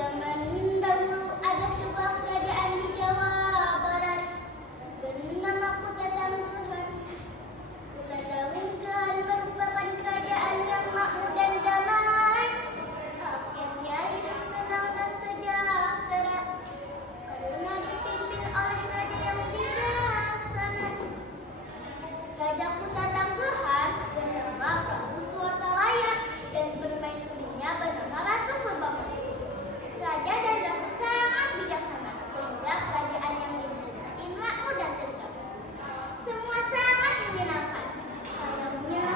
Zaman dahulu ada sebuah kerajaan di Jawa Barat bernama Kota Tangguhan. Kota Tangguhan merupakan kerajaan yang makmur dan damai. Rakyatnya hidup tenang dan sejahtera karena dipimpin oleh raja yang bijaksana. Raja Kota Tangguhan bernama Prabu Suwartalaya dan permaisurinya bernama Ratu Purbamani. Raja dan ratu sangat bijaksana sehingga kerajaan yang dimiliki makmur dan tentram. Semua sangat menyenangkan. Sayangnya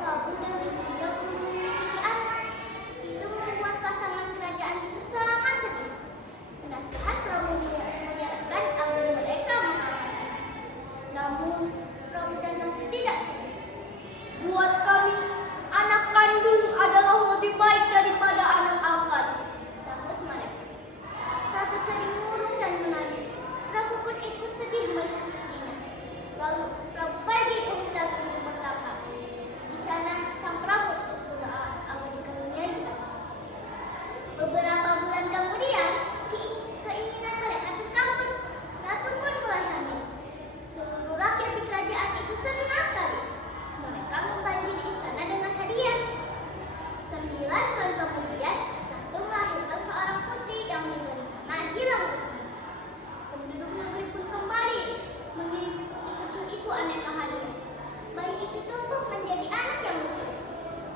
Prabu dan istrinya belum memiliki anak. Itu membuat pasangan kerajaan itu sangat sedih. Penasehat Prabu menyarankan agar mereka mengawalnya. Namun Prabu dan ratu tidak setuju. Buat kami, anak kandung adalah lebih baik daripada anak angkat. Sahut mereka. Ratu sering murung dan menangis. Prabu pun ikut sedih melihat istrinya. Lalu Prabu pergi ke hutan untuk bertapa. Di sana sang Prabu terus berdoa agar dikaruniai anak. Beberapa bulan kemudian keinginan mereka terkabul. Ratu pun mulai hamil. Seluruh rakyat di kerajaan itu senang sekali. Mereka membanjiri istana dengan hadiah. 9 bulan kemudian, Ratu melahirkan seorang putri yang diberi nama Gilang. Penduduk negeri pun kembali mengirimi putri kecil itu aneka hadiah. Bayi itu tumbuh menjadi anak yang lucu.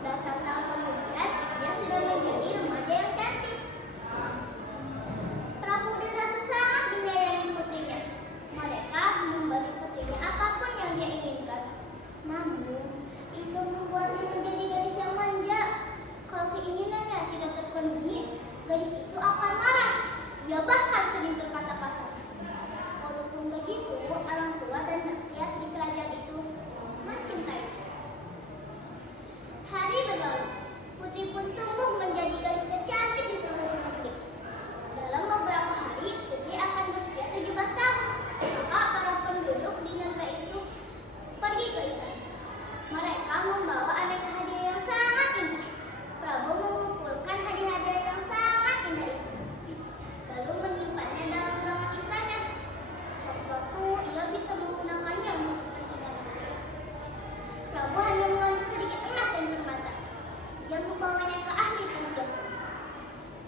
Belasan tahun kemudian, dia sudah menjadi remaja yang cantik. Prabu dan Ratu sangat menyayangi putrinya. Mereka memberi putrinya apapun yang dia inginkan. Namun, itu membuatnya menjadi gadis yang manja. Kalau keinginannya tidak terpenuhi, gadis itu akan marah. Ia bahkan sering berkata kasar. Walaupun begitu, orang tua dan rakyat di kerajaan itu mencintainya. Hari berlalu, putri pun tumbuh menjadi gadis tercantik di seluruh negeri. Dalam beberapa hari, putri akan berusia 17 tahun. Maka para penduduk di negeri itu pergi ke istana. Mereka membawa aneka hadiah yang sangat indah. Prabu mengumpulkan hadiah-hadiah yang sangat indah itu, lalu menyimpannya dalam ruangan istana. Sewaktu ia bisa menggunakannya untuk kepentingan. Prabu hanya mengambil sedikit emas dan permata. Ia membawanya ke ahli perhiasan.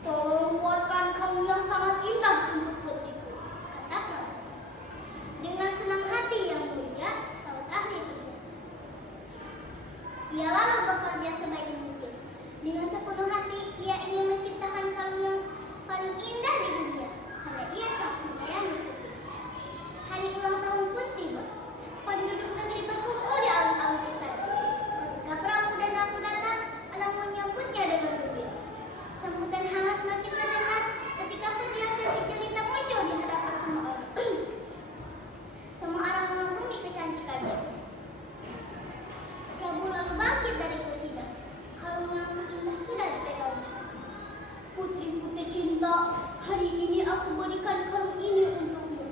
Tolong buatkan kalung yang sangat indah untuk putriku, Kata Prabu. Dengan senang hati yang mulia, sahut ahli perhiasan. Ia lalu bekerja sebaik mungkin. Dengan sepenuh hati, ia ingin menciptakan kalung yang paling indah di dunia, karena ia sangat menyayangi putri. Hari ulang tahun pun tiba. Penduduk negeri berkumpul di alun-alun istana. Ketika Prabu dan Ratu datang, alam menyambutnya dengan gembira. Sambutan hangat makin terdengar ketika putri yang cantik jelita muncul di hadapan semua orang. Semua orang mengagumi kecantikannya. Prabu lalu bangkit dari kursinya. Kalung yang indah sudah dipegangnya. Putriku tercinta, hari ini aku berikan kalung ini untukmu.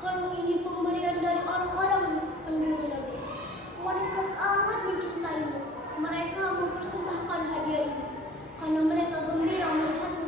Kalung ini pemberian dari orang-orang penduduk negeri. Mereka sangat mencintaimu. Mereka mempersembahkan hadiah ini karena mereka gembira melihatmu